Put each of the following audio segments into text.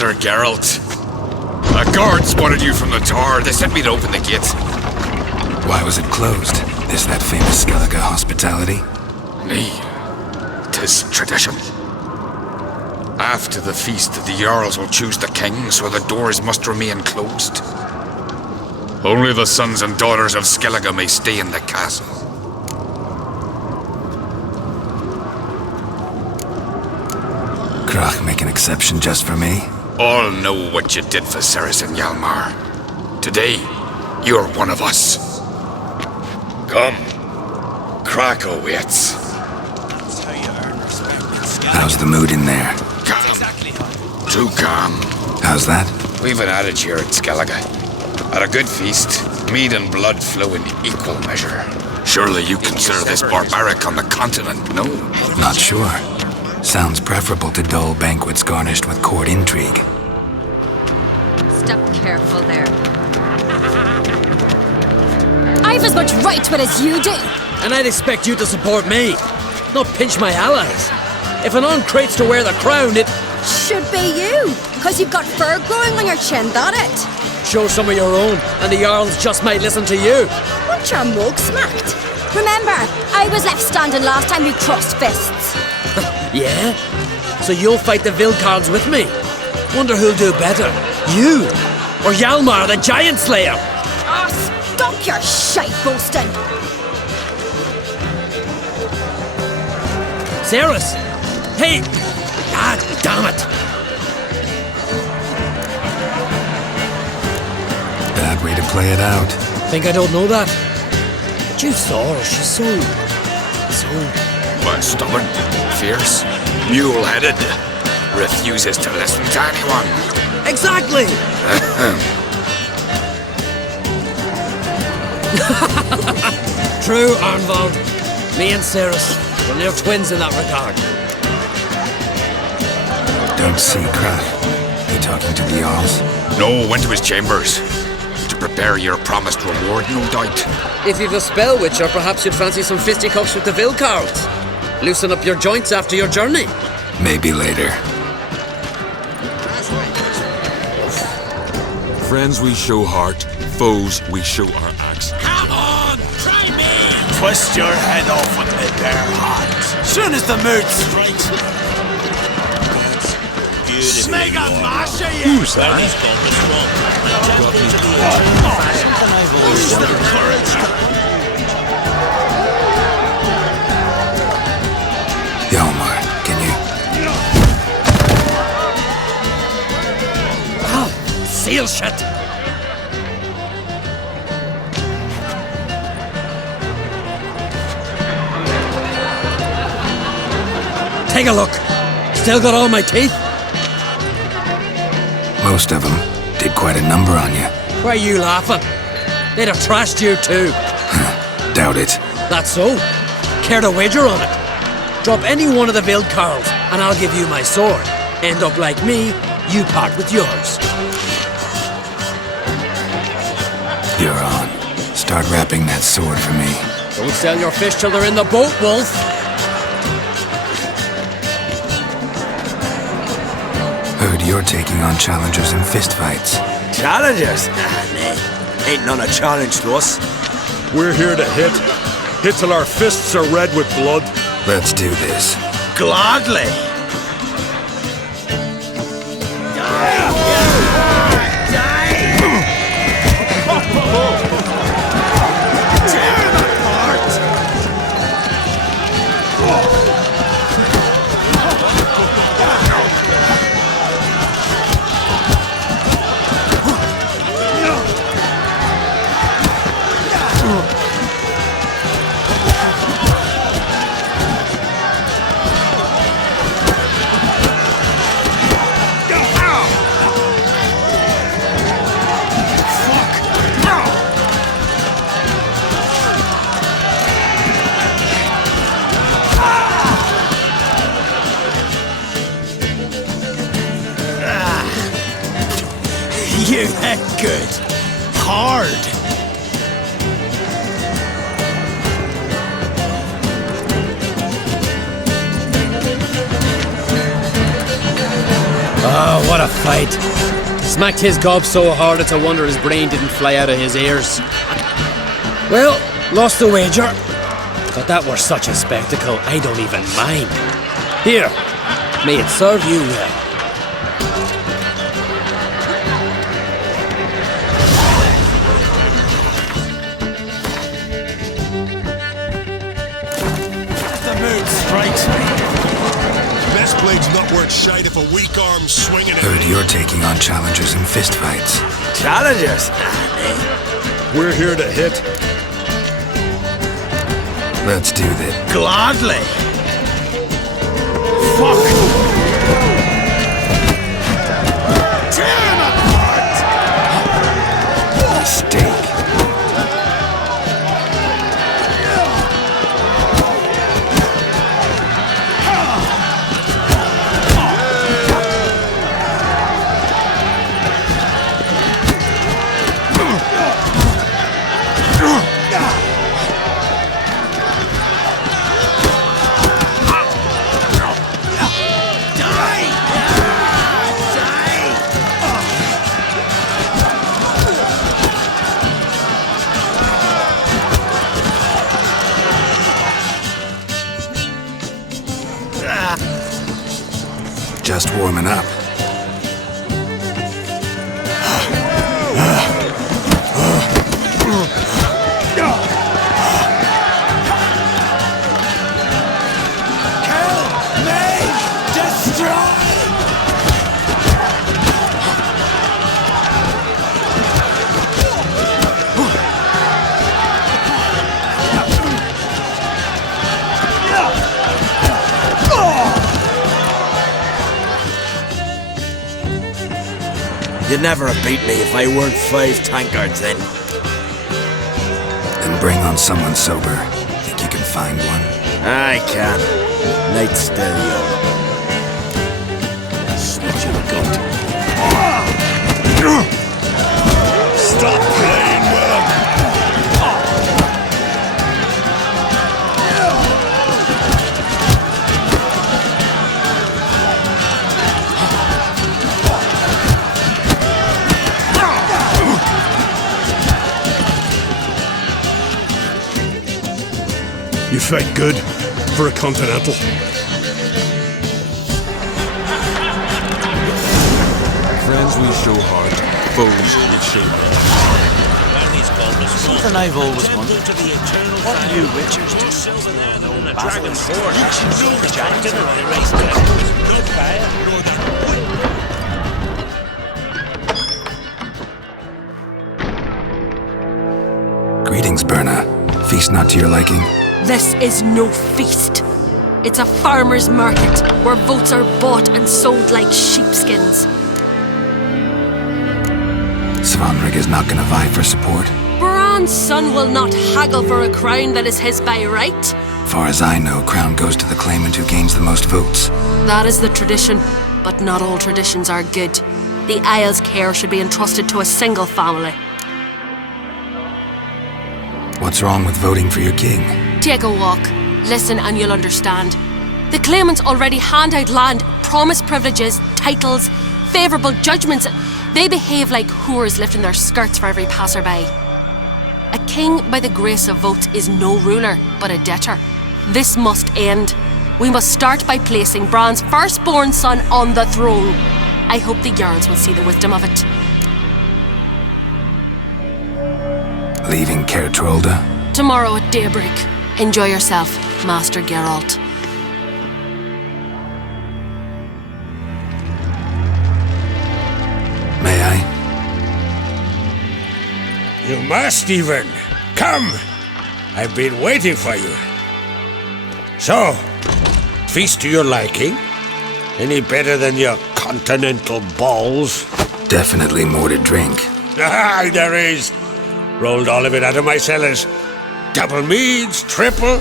Master Geralt. A guard spotted you from the tower. They sent me to open the gate. Why was it closed? Is that famous Skellige hospitality? Nay, 'tis tradition. After the feast, the Jarls will choose the king, so the doors must remain closed. Only the sons and daughters of Skellige may stay in the castle. Krach make an exception just for me? All know what you did for Saracen Hjalmar. Today, you're one of us. Come. Krach awaits. How's the mood in there? Calm. Too calm. How's that? We've an adage here at Skellige. At a good feast, mead and blood flow in equal measure. Surely you consider this barbaric on the continent, no? Not sure. Sounds preferable to dull banquets garnished with court intrigue. Step careful there. I've as much right to it as you do. And I'd expect you to support me, not pinch my allies. If an uncrate's to wear the crown, it Should be you, because you've got fur growing on your chin, that it? shows some of your own, and the Jarls just might listen to you. Want your mug smacked? Remember, I was left standing last time we crossed fists. Yeah? So you'll fight the Vilcards with me? Wonder who'll do better, you or Hjalmar the Giant Slayer? Oh, stop your shite boasting. Ceres? Hey! Ah, damn it! Bad way to play it out. Think I don't know that? But you saw her, she's so... But stubborn, fierce, mule-headed, refuses to listen to anyone. Exactly! True, Arnvald. Me and Ceres, we're near twins in that regard. Don't see Krach. You talking to the Jarls? No, went to his chambers. To prepare your promised reward, no doubt. If you've a spell witcher, perhaps you'd fancy some fisticuffs with the Vilcards. Loosen up your joints after your journey. Maybe later. Friends we show heart, foes we show our axe. Come on, try me! Twist your head off with my bare hands. Soon as the mood strikes. Smeg a mash of you! Who's that? Who's the courage? Hjalmar, can you... Seal shut! Take a look. Still got all my teeth? Most of them did quite a number on you. Why are you laughing? They'd have trashed you too. Doubt it. That's so. Care to wager on it? Drop any one of the Vilcards, and I'll give you my sword. End up like me, you part with yours. You're on. Start wrapping that sword for me. Don't sell your fish till they're in the boat, Wolf. Heard you're taking on challengers in fistfights. Challengers? Nah. Ain't none a challenge to us. We're here to hit. Hit till our fists are red with blood. Let's do this. Gladly. You hit good. Hard. Oh, what a fight. Smacked his gob so hard it's a wonder his brain didn't fly out of his ears. Well, lost the wager. But that were such a spectacle, I don't even mind. Here, may it serve you well. The mood strikes me. Best blade's not worth shite if a weak arm's swinging it. Heard you're taking on challengers in fistfights. Challengers? We're here to hit. Let's do this. Gladly. Fuck. Tear him apart. Mistake. Just warming up. Kill me. Destroy. You'd never have beat me if I weren't 5 tankards in. Then bring on someone sober. Think you can find one? I can. Night's still young. Snitch of a goat. Stop playing with him. You fight good for a continental. Friends we show hard, foes we shame. Something I've always wondered. What do you witchers do? Greetings, Berna. Feast not to your liking? This is no feast. It's a farmer's market where votes are bought and sold like sheepskins. Svanrig is not gonna vie for support? Bran's son will not haggle for a crown that is his by right. Far as I know, crown goes to the claimant who gains the most votes. That is the tradition, but not all traditions are good. The Isle's care should be entrusted to a single family. What's wrong with voting for your king? Take a walk, listen and you'll understand. The claimants already hand out land, promise privileges, titles, favourable judgments. They behave like whores lifting their skirts for every passerby. A king by the grace of votes is no ruler, but a debtor. This must end. We must start by placing Bran's firstborn son on the throne. I hope the Jarls will see the wisdom of it. Leaving Caer Trolda? Tomorrow at daybreak. Enjoy yourself, Master Geralt. May I? You must even. Come! I've been waiting for you. So, feast to your liking? Any better than your continental balls? Definitely more to drink. Ah, there is. Rolled all of it out of my cellars. Double meads, triple,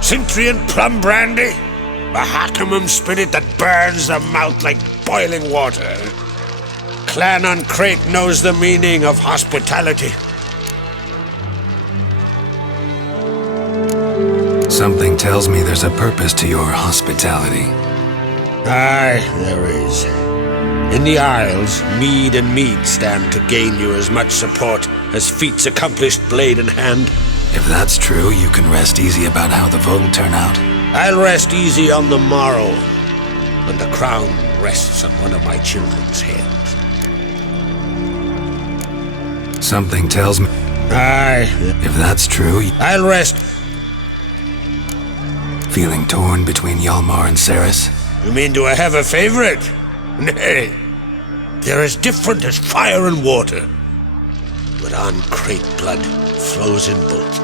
Cintrian plum brandy, a Hackamum spirit that burns the mouth like boiling water. Clan on Crate knows the meaning of hospitality. Something tells me there's a purpose to your hospitality. Aye, there is. In the Isles, mead and mead stand to gain you as much support as feats accomplished blade in hand. If that's true, you can rest easy about how the vote'll turn out. I'll rest easy on the morrow, when the crown rests on one of my children's heads. Something tells me... Aye. If that's true, I'll rest. Feeling torn between Hjalmar and Ceres? You mean do I have a favorite? Nay. They're as different as fire and water. But on crate blood flows in both.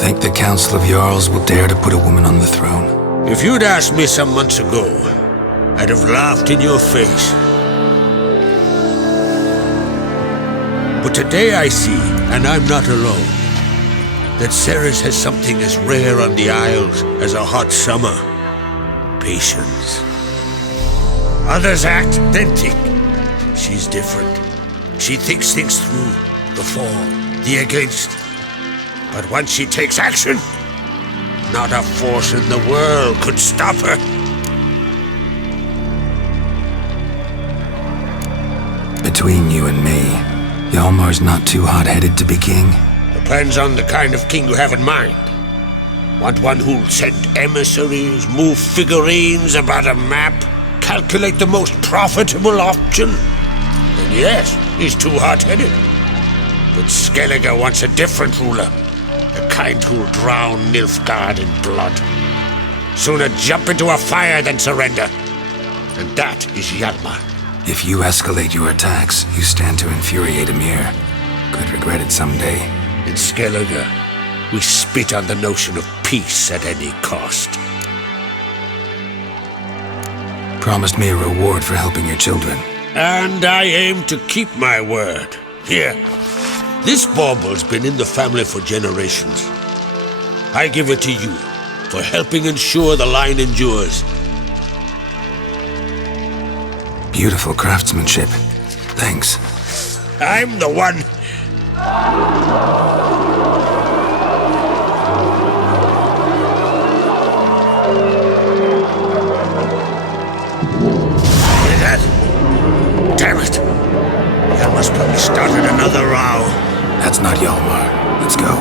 Think the Council of Jarls will dare to put a woman on the throne? If you'd asked me some months ago, I'd have laughed in your face. But today I see, and I'm not alone, that Ceres has something as rare on the Isles as a hot summer. Patience. Others act, then think. She's different. She thinks things through, the for, the against. But once she takes action, not a force in the world could stop her. Between you and me, Hjalmar's not too hot-headed to be king? Depends on the kind of king you have in mind. Want one who'll send emissaries, move figurines about a map, calculate the most profitable option? Then yes, he's too hot-headed. But Skellige wants a different ruler. The kind who'll drown Nilfgaard in blood. Sooner jump into a fire than surrender. And that is Hjalmar. If you escalate your attacks, you stand to infuriate Emir. Could regret it someday. In Skellige, we spit on the notion of peace at any cost. Promised me a reward for helping your children. And I aim to keep my word. Here. This bauble's been in the family for generations. I give it to you for helping ensure the line endures. Beautiful craftsmanship. Thanks. I'm the one. Hear that? Damn it. Hjalmar's probably started another row. That's not Hjalmar. Let's go.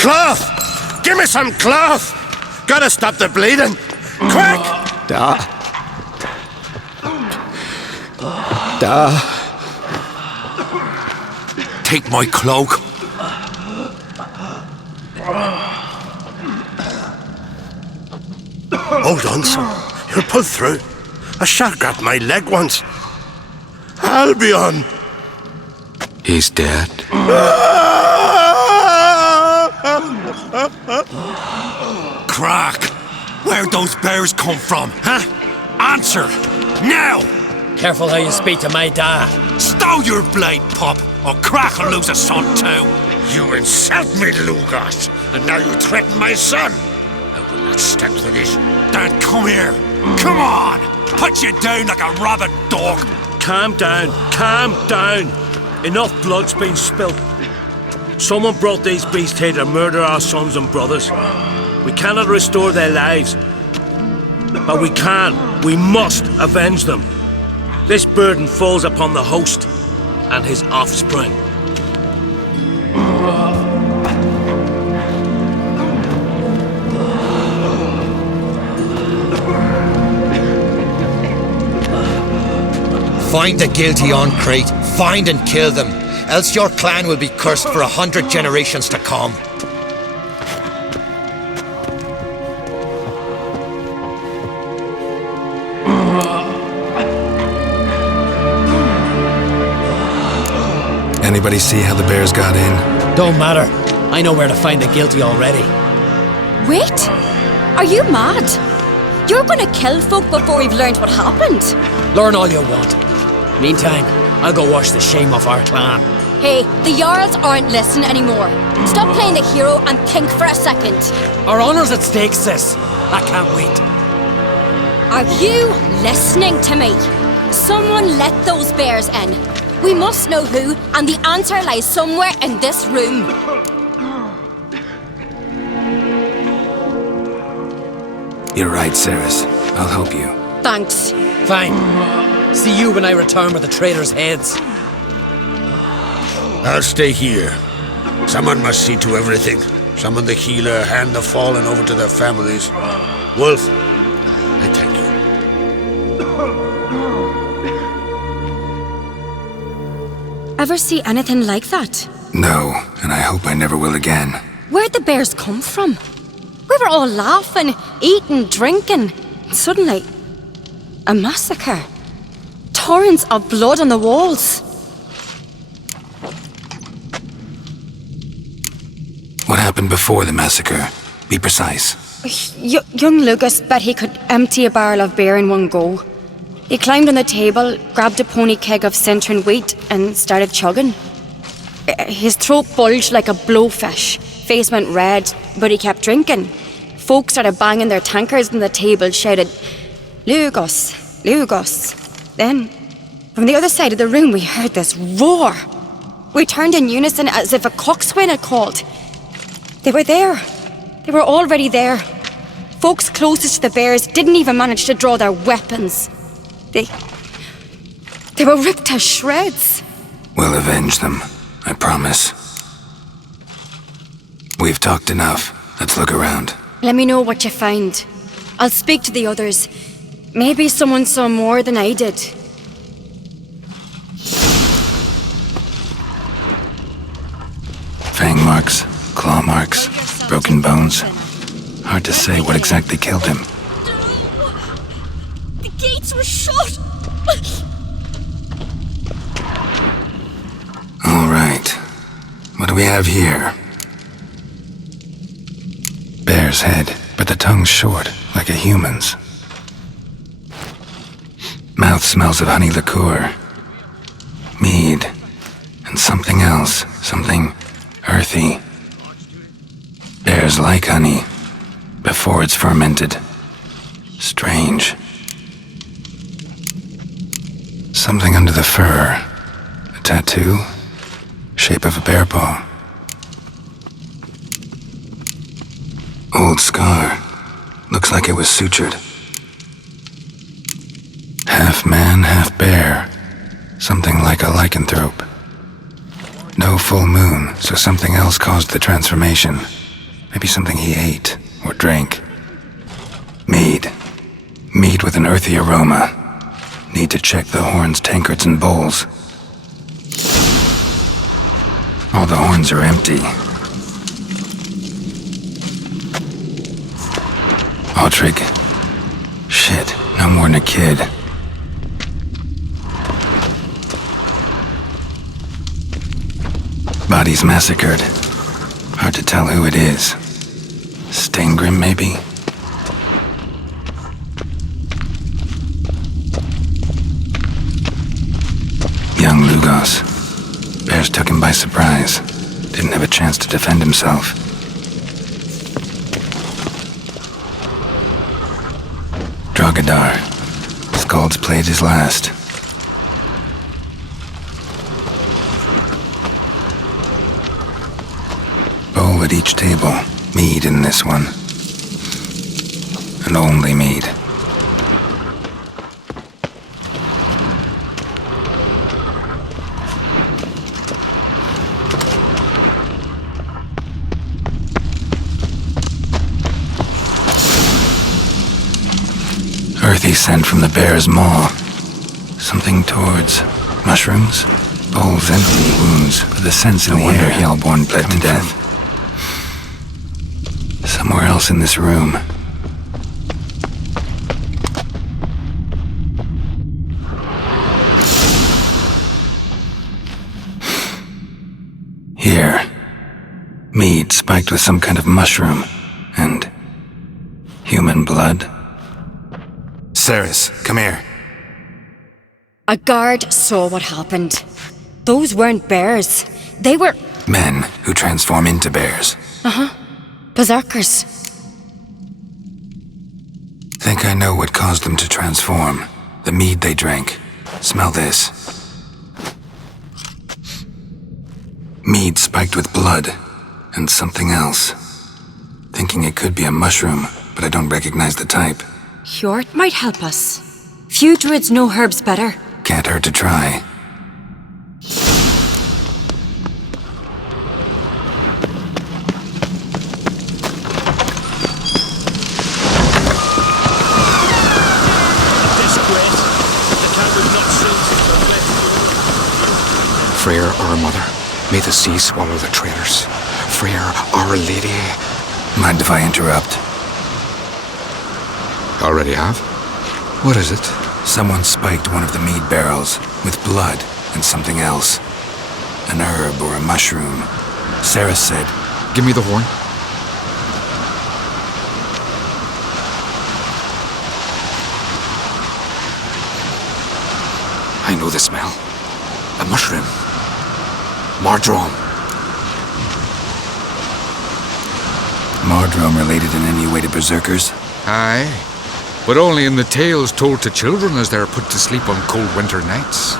Cloth! Give me some cloth! Gotta stop the bleeding! Quick! Take my cloak. Hold on, son. You'll pull through. A shark grabbed my leg once. Albion! He's dead. Crack! Where'd those bears come from, huh? Answer! Now! Careful how you speak to my dad. Stow your blade, pup, or Crack will lose a son too. You insult me, Lugos, and now you threaten my son. I will not stand for this. Dad, come here. Come on! Put you down like a rabid dog. calm down. Calm down. Enough blood's been spilt. Someone brought these beasts here to murder our sons and brothers. We cannot restore their lives. But we can. We must avenge them. This burden falls upon the host and his offspring. Find the guilty on Crete, find and kill them, else your clan will be cursed for 100 generations to come. Anybody see how the bears got in? Don't matter. I know where to find the guilty already. Wait! Are you mad? You're gonna kill folk before we've learned what happened? Learn all you want. Meantime, I'll go wash the shame off our clan. Hey, the Jarls aren't listening anymore. Stop playing the hero and think for a second. Our honour's at stake, sis. I can't wait. Are you listening to me? Someone let those bears in. We must know who, and the answer lies somewhere in this room. You're right, Ceres. I'll help you. Thanks. Fine. See you when I return with the traitors' heads. I'll stay here. Someone must see to everything. Summon the healer, hand the fallen over to their families. Wolf, I thank you. Ever see anything like that? No, and I hope I never will again. Where'd the bears come from? We were all laughing, eating, drinking. Suddenly, a massacre. Torrents of blood on the walls. What happened before the massacre? Be precise. Young Lucas bet he could empty a barrel of beer in one go. He climbed on the table, grabbed a pony keg of Centron wheat and started chugging. His throat bulged like a blowfish, face went red, but he kept drinking. Folk started banging their tankards on the table, shouted, "Lugos, Lugos." Then, from the other side of the room, we heard this roar. We turned in unison as if a coxswain had called. They were there. They were already there. Folks closest to the bears didn't even manage to draw their weapons. They were ripped to shreds. We'll avenge them, I promise. We've talked enough. Let's look around. Let me know what you find. I'll speak to the others. Maybe someone saw more than I did. Fang marks, claw marks, broken bones. Hard to say what exactly killed him. The gates were shut! All right. What do we have here? Bear's head, but the tongue's short, like a human's. Mouth smells of honey liqueur. Mead. And something else. Something earthy. Bears like honey, before it's fermented. Strange. Something under the fur. A tattoo? Shape of a bear paw. Old scar. Looks like it was sutured. Half man, half bear. Something like a lycanthrope. No full moon, so something else caused the transformation. Maybe something he ate or drank. Mead. Mead with an earthy aroma. Need to check the horns, tankards, and bowls. All the horns are empty. Autrig. Shit, no more than a kid. Bodies massacred. Hard to tell who it is. Stengrim, maybe? Young Lugos. Bears took him by surprise. Didn't have a chance to defend himself. Drogadar. Skald's played his last. bowl at each table. Mead in this one. And only mead. Earthy scent from the bear's maw. Something towards mushrooms, bowls empty, wounds, with a sense in the air Hjalborn bled to death. Somewhere else in this room. Here. Mead spiked with some kind of mushroom. And human blood. Ceres, come here. A guard saw what happened. Those weren't bears. They were... Men who transform into bears. berserkers. Think I know what caused them to transform. The mead they drank. Smell this. Mead spiked with blood. And something else. Thinking it could be a mushroom, but I don't recognize the type. Hjort might help us. Few druids know herbs better. Can't hurt to try. Freyr, our mother, may the sea swallow the traitors. Freyr, our lady. Mind if I interrupt? Already have? What is it? Someone spiked one of the mead barrels with blood and something else. An herb or a mushroom. Sarah said, Give me the horn. I know the smell. A mushroom. Mardrome. Mardrome related in any way to berserkers? Aye, but only in the tales told to children as they're put to sleep on cold winter nights.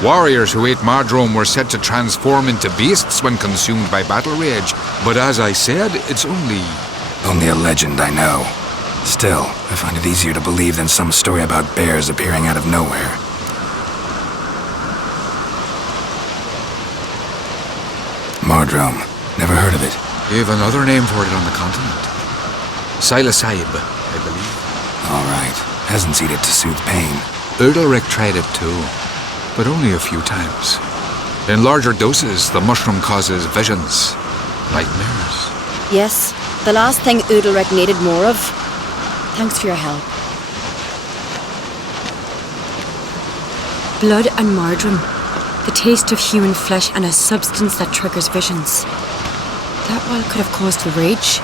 Warriors who ate Mardrome were said to transform into beasts when consumed by battle rage, but as I said, it's only a legend, I know. Still, I find it easier to believe than some story about bears appearing out of nowhere. Mardrome. Never heard of it. We have another name for it on the continent. Silasaib, I believe. All right. Peasants eat it to soothe pain. Udalric tried it too, but only a few times. In larger doses, the mushroom causes visions, nightmares. Yes, the last thing Udalric needed more of. Thanks for your help. Blood and Mardrome. The taste of human flesh and a substance that triggers visions. That well could have caused the rage.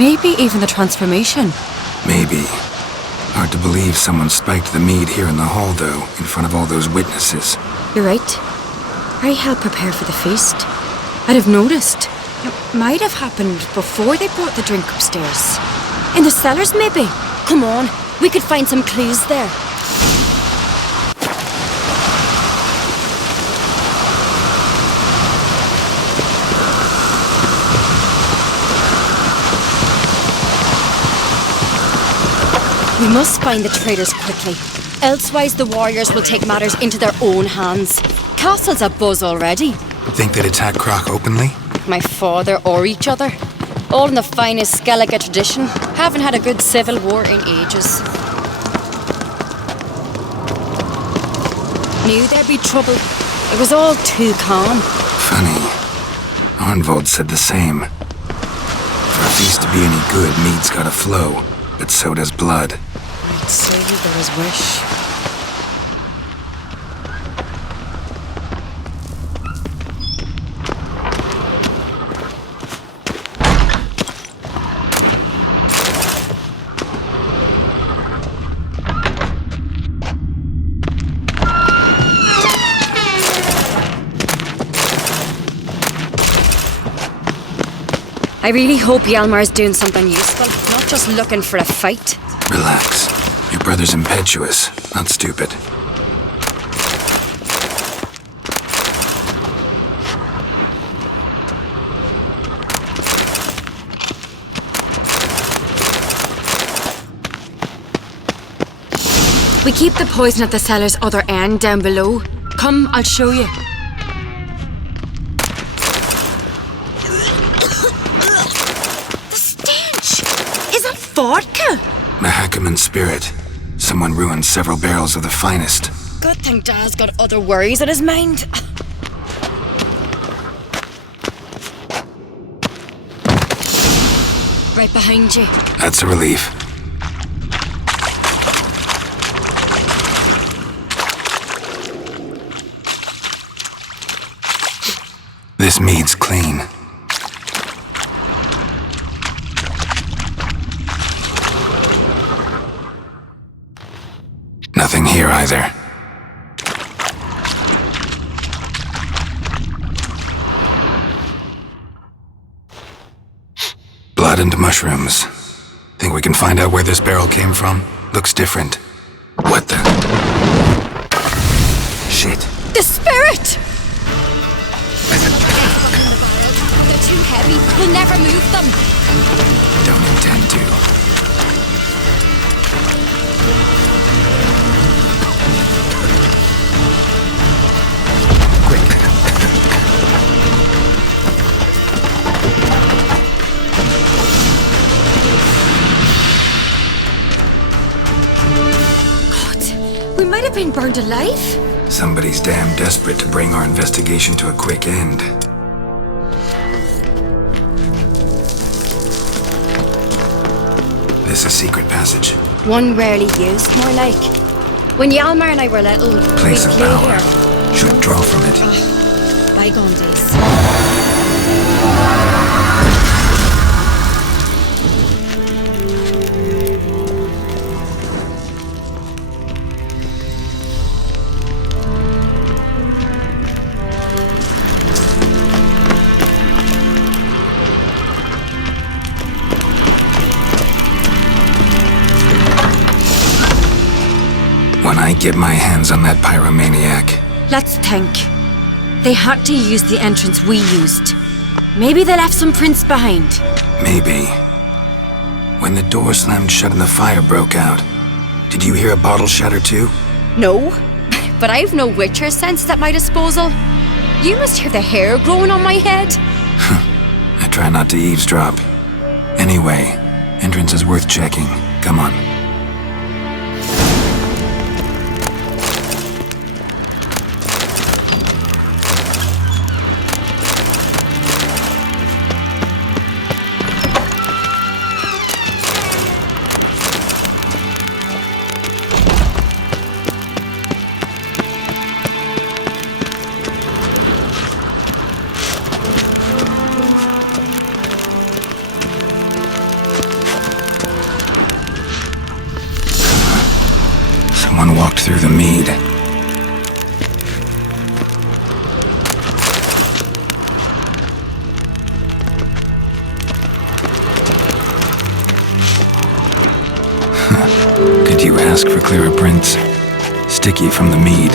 Maybe even the transformation. Maybe. Hard to believe someone spiked the mead here in the hall, though, in front of all those witnesses. You're right. I helped prepare for the feast. I'd have noticed. It might have happened before they brought the drink upstairs. In the cellars, maybe. Come on, we could find some clues there. We must find the traitors quickly. Elsewise, the warriors will take matters into their own hands. Castle's abuzz already. Think they'd attack Croc openly? My father or each other. All in the finest Skellige tradition. Haven't had a good civil war in ages. Knew there'd be trouble. It was all too calm. Funny. Arnvold said the same. For a feast to be any good, mead's gotta flow. But so does blood. I'd say there is wish. I really hope Hjalmar's doing something useful, not just looking for a fight. Relax. Your brother's impetuous, not stupid. We keep the poison at the cellar's other end down below. Come, I'll show you. The stench! Is it vodka? Mahakaman spirit. Someone ruined several barrels of the finest. Good thing Dad's got other worries on his mind. Right behind you. That's a relief. This mead's clean. Nothing here either. Blood and mushrooms. Think we can find out where this barrel came from? Looks different. What the? Shit. The spirit! They're too heavy. We'll never move them. Don't intend to. We might have been burned alive. Somebody's damn desperate to bring our investigation to a quick end. This a secret passage? One rarely used, more like. When Hjalmar and I were little, Place we'd of play power. here. Should draw from it. Bygone days. When I get my hands on that pyromaniac. Let's think. They had to use the entrance we used. Maybe they left some prints behind. Maybe. When the door slammed shut and the fire broke out, did you hear a bottle shatter too? No, but I've no Witcher senses at my disposal. You must hear the hair growing on my head. I try not to eavesdrop. Anyway, entrance is worth checking. Come on. Someone walked through the mead. Could you ask for clearer prints? Sticky from the mead.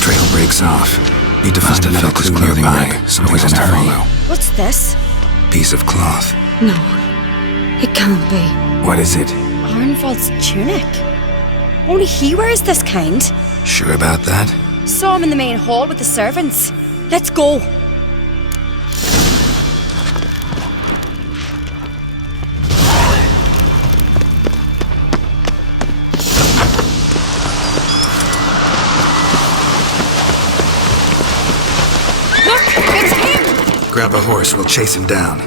Trail breaks off. Need to find another clue nearby. Something's in a hurry. What's this? Piece of cloth. No, it can't be. What is it? Arnvald's tunic. Only he wears this kind. Sure about that? Saw him in the main hall with the servants. Let's go. Look, it's him! Grab a horse, we'll chase him down.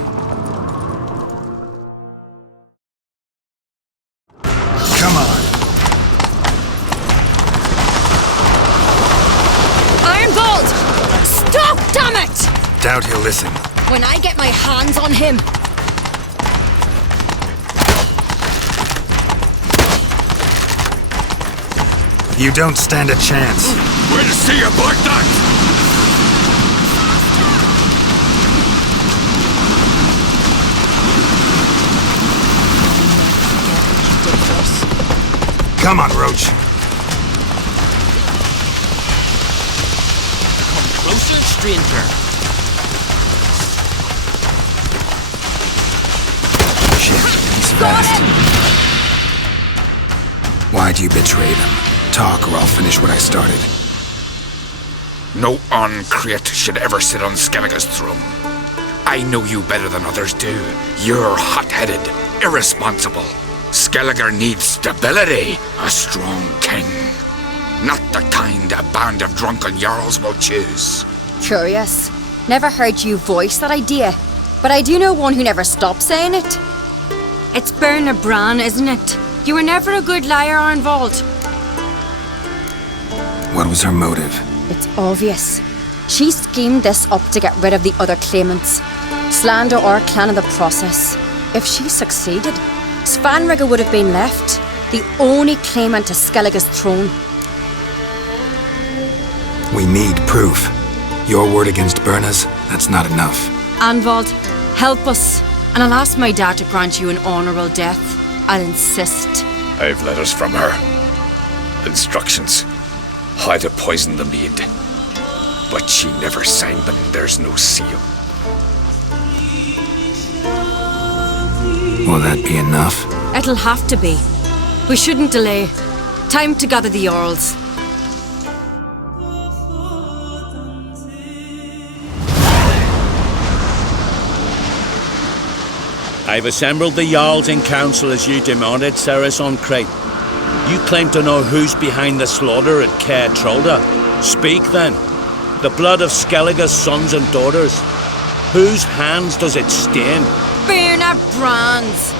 Come on. Irongold! Stop, damn it! Doubt he'll listen. When I get my hands on him. You don't stand a chance. Where to see you, Black Duck? Come on, Roach. Come closer, stranger. Shit. fast. Why'd you betray them? Talk or I'll finish what I started. No Uncreate should ever sit on Skellige's throne. I know you better than others do. You're hot-headed, irresponsible. Skellige needs stability, a strong king. Not the kind a band of drunken jarls will choose. Curious. Never heard you voice that idea, but I do know one who never stops saying it. It's Berna Bran, isn't it? You were never a good liar, Arnvald. What was her motive? It's obvious. She schemed this up to get rid of the other claimants. Slander our clan in the process. If she succeeded, Svanrige would have been left, the only claimant to Skellige's throne. We need proof. Your word against Berna's, that's not enough. Arnvald, help us, and I'll ask my dad to grant you an honourable death. I'll insist. I've letters from her. Instructions. How to poison the mead. But she never signed them. There's no seal. Will that be enough? It'll have to be. We shouldn't delay. Time to gather the Jarls. I've assembled the Jarls in council as you demanded, Ceres Uncreate. You claim to know who's behind the slaughter at Caer Trolda. Speak then. The blood of Skellige's sons and daughters. Whose hands does it stain? Berna Bran's.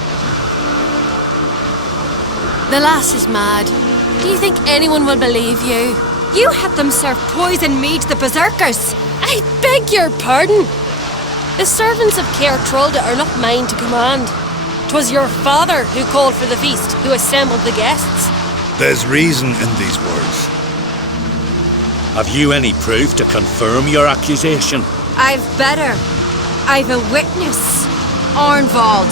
The lass is mad. Do you think anyone will believe you? You had them serve poison mead to the berserkers. I beg your pardon. The servants of Caer Trolda are not mine to command. 'Twas your father who called for the feast, who assembled the guests. There's reason in these words. Have you any proof to confirm your accusation? I've better. I've a witness. Arnvald.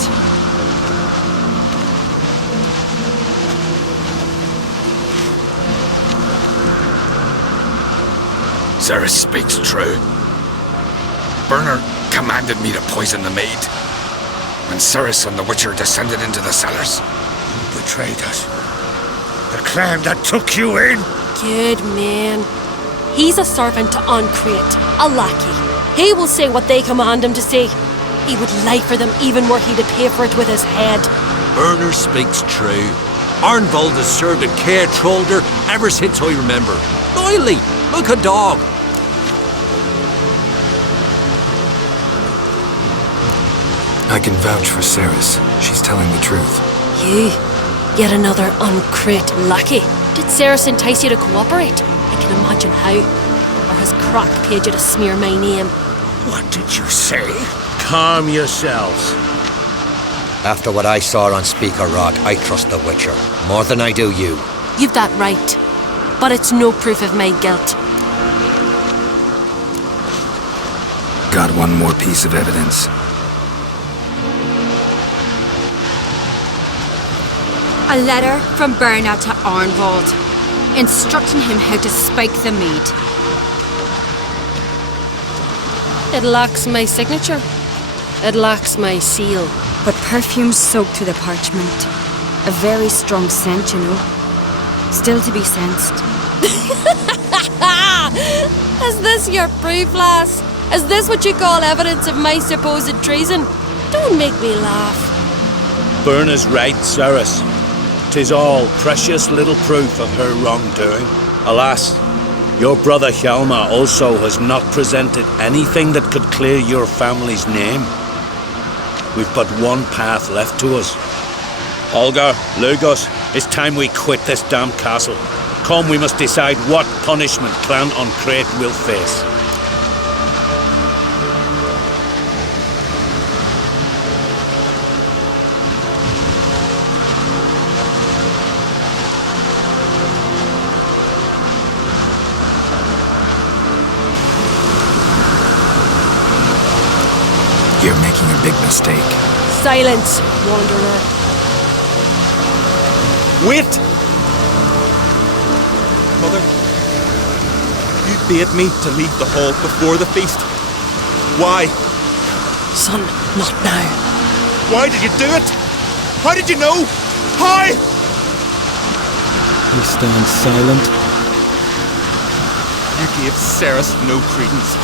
Ceres speaks true. Berna commanded me to poison the maid. When Ceres and the Witcher descended into the cellars. You betrayed us. The clan that took you in. Good man. He's a servant to Uncreate, a lackey. He will say what they command him to say. He would lie for them even were he to pay for it with his head. Berner speaks true. Arnvald has served at Caer Trolda ever since I remember. Loyally, like a dog. I can vouch for Ceres. She's telling the truth. You, yet another Uncreate lackey. Did Ceres entice you to cooperate? I can imagine how. Or has Croc paid you to smear my name? What did you say? Calm yourselves. After what I saw on Speaker Rock, I trust the Witcher more than I do you. You've that right. But it's no proof of my guilt. Got one more piece of evidence. A letter from Berna to Arnvald, instructing him how to spike the mead. It lacks my signature. It lacks my seal. But perfume soaked through the parchment. A very strong scent, you know. Still to be sensed. Is this your proof, lass? Is this what you call evidence of my supposed treason? Don't make me laugh. Berna's right, Ceres. 'Tis all precious little proof of her wrongdoing. Alas, your brother Hjalmar also has not presented anything that could clear your family's name. We've but one path left to us. Holger, Lugos, it's time we quit this damn castle. Come, we must decide what punishment Clan Uncreate will face. You're making a big mistake. Silence, wanderer. Wait! Mother, you bade me to leave the hall before the feast. Why? Son, not now. Why did you do it? How did you know? How? We stand silent. You gave Ceres no credence.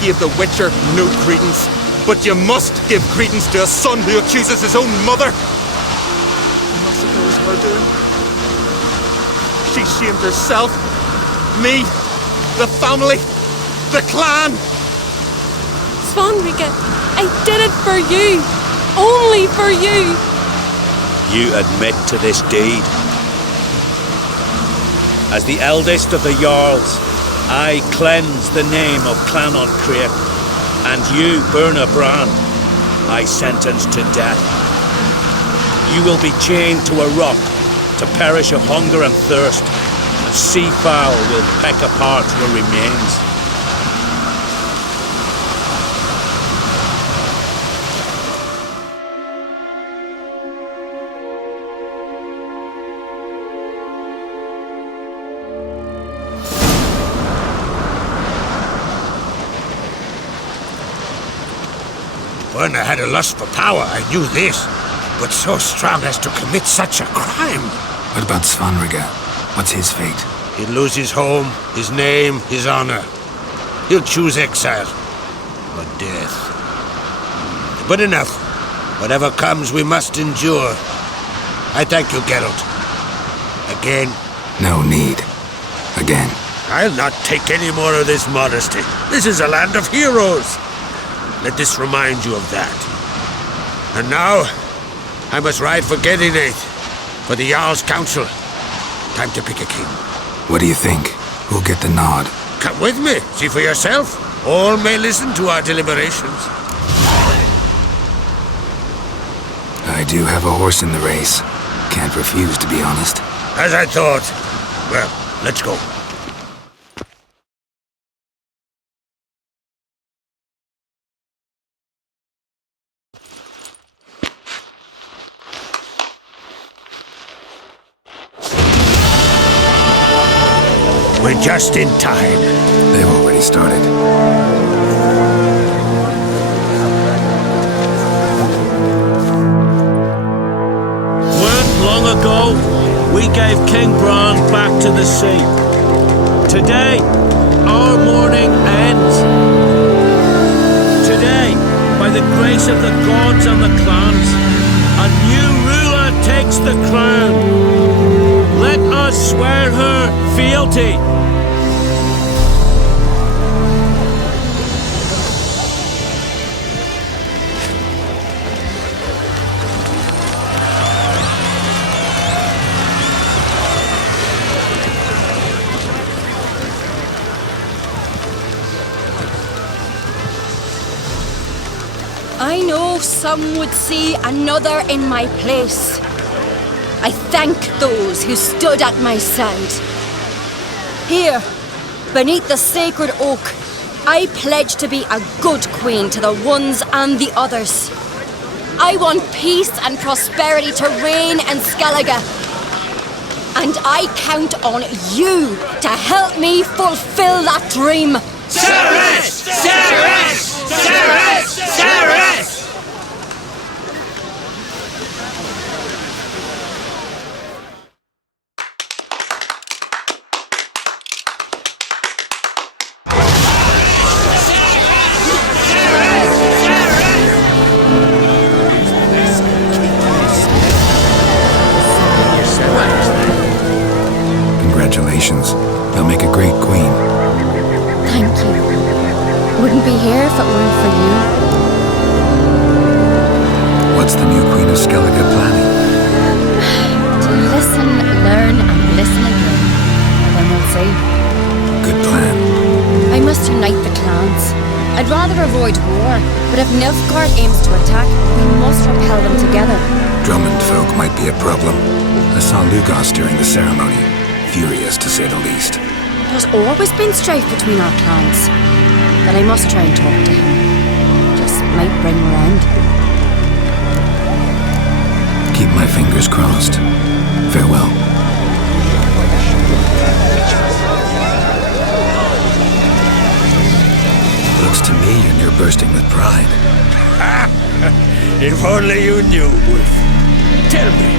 Gave the Witcher no credence. But you must give credence to a son who accuses his own mother. You must have known her doing. She shamed herself, me, the family, the clan. Svanrika, I did it for you. Only for you. You admit to this deed. As the eldest of the Jarls, I cleanse the name of Clan Crake, and you, Burna Bran, I sentence to death. You will be chained to a rock to perish of hunger and thirst, and seafowl will peck apart your remains. Burna had a lust for power, I knew this. But so strong as to commit such a crime. What about Svanrika? What's his fate? He'll lose his home, his name, his honor. He'll choose exile. Or death. But enough. Whatever comes, we must endure. I thank you, Geralt. Again. No need. Again. I'll not take any more of this modesty. This is a land of heroes. Let this remind you of that. And now, I must ride for Gedinath, for the Jarl's Council. Time to pick a king. What do you think? Who'll get the nod? Come with me, see for yourself. All may listen to our deliberations. I do have a horse in the race. Can't refuse, to be honest. As I thought. Well, let's go. We're just in time. They've already started. Weren't long ago, we gave King Bran back to the sea. Today, our mourning ends. Today, by the grace of the gods and the clans, a new ruler takes the crown. Let us swear her fealty. I know some would see another in my place. I thank those who stood at my side. Here, beneath the sacred oak, I pledge to be a good queen to the ones and the others. I want peace and prosperity to reign in Skellige. And I count on you to help me fulfill that dream. Ceres! Ceres! Ceres! Ceres! Congratulations. You'll make a great queen. Thank you. Wouldn't be here if it weren't for you. What's the new Queen of Skellige planning? To listen, learn, and listen again. Then we'll see. Good plan. I must unite the clans. I'd rather avoid war, but if Nilfgaard aims to attack, we must repel them together. Drummond folk might be a problem. I saw Lugos during the ceremony. Furious, to say the least. There's always been strife between our clans. But I must try and talk to him. Just might bring him around. Keep my fingers crossed. Farewell. Looks to me you're near bursting with pride. If only you knew, Wolf. Tell me,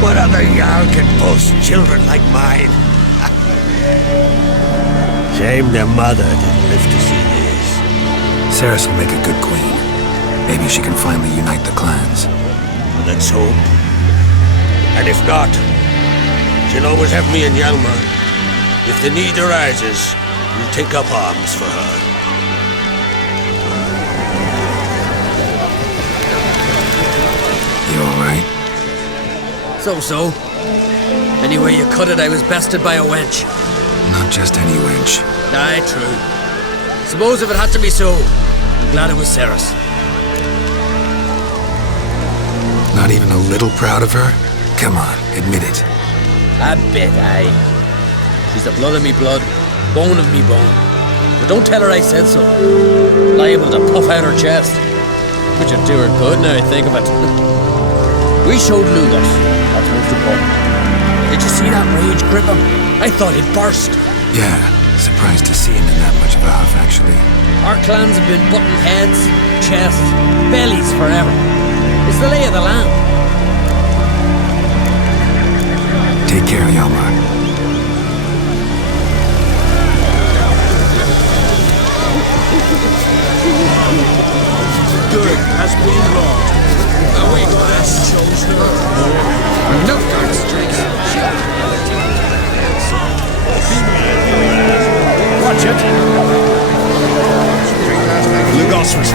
what other Jarl can boast children like mine? Shame their mother didn't live to see this. Ceres will make a good queen. Maybe she can finally unite the clans. Let's hope. And if not, she'll always have me and Hjalmar. If the need arises, we'll take up arms for her. You alright? So. Anyway you cut it, I was bested by a wench. Not just any wench. Aye, true. Suppose if it had to be so, I'm glad it was Ceres. Not even a little proud of her? Come on, admit it. A bit, aye. She's the blood of me blood, bone of me bone. But don't tell her I said so. Liable to puff out her chest. Which would do her good now I think of it. We showed Lugos. That was the pub. Did you see that rage grip him? I thought he'd burst. Yeah, surprised to see him in that much of a huff, actually. Our clans have been butting heads, chests, bellies forever. It's the lay of the land. Take care, Hjalmar. Good has been lost. Away, glass chose her. No dark streaks. Watch it. Lugos was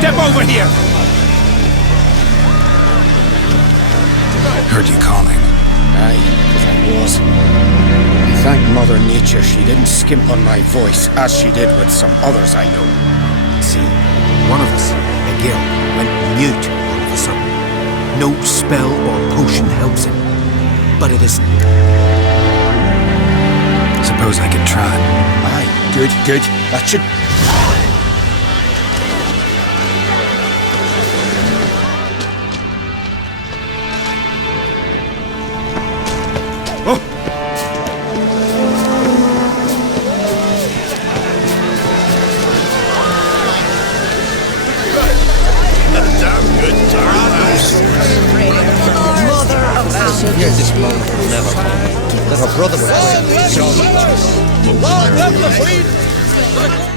step over here! Heard you calling. Aye, because I was. I thank Mother Nature she didn't skimp on my voice, as she did with some others I know. See, one of us, a girl, went mute all of a sudden. No spell or potion helps him. But it isn't. Suppose I could try. Aye, good. That should... Here's this moment will never come. That her brother would play. Long live the Queen!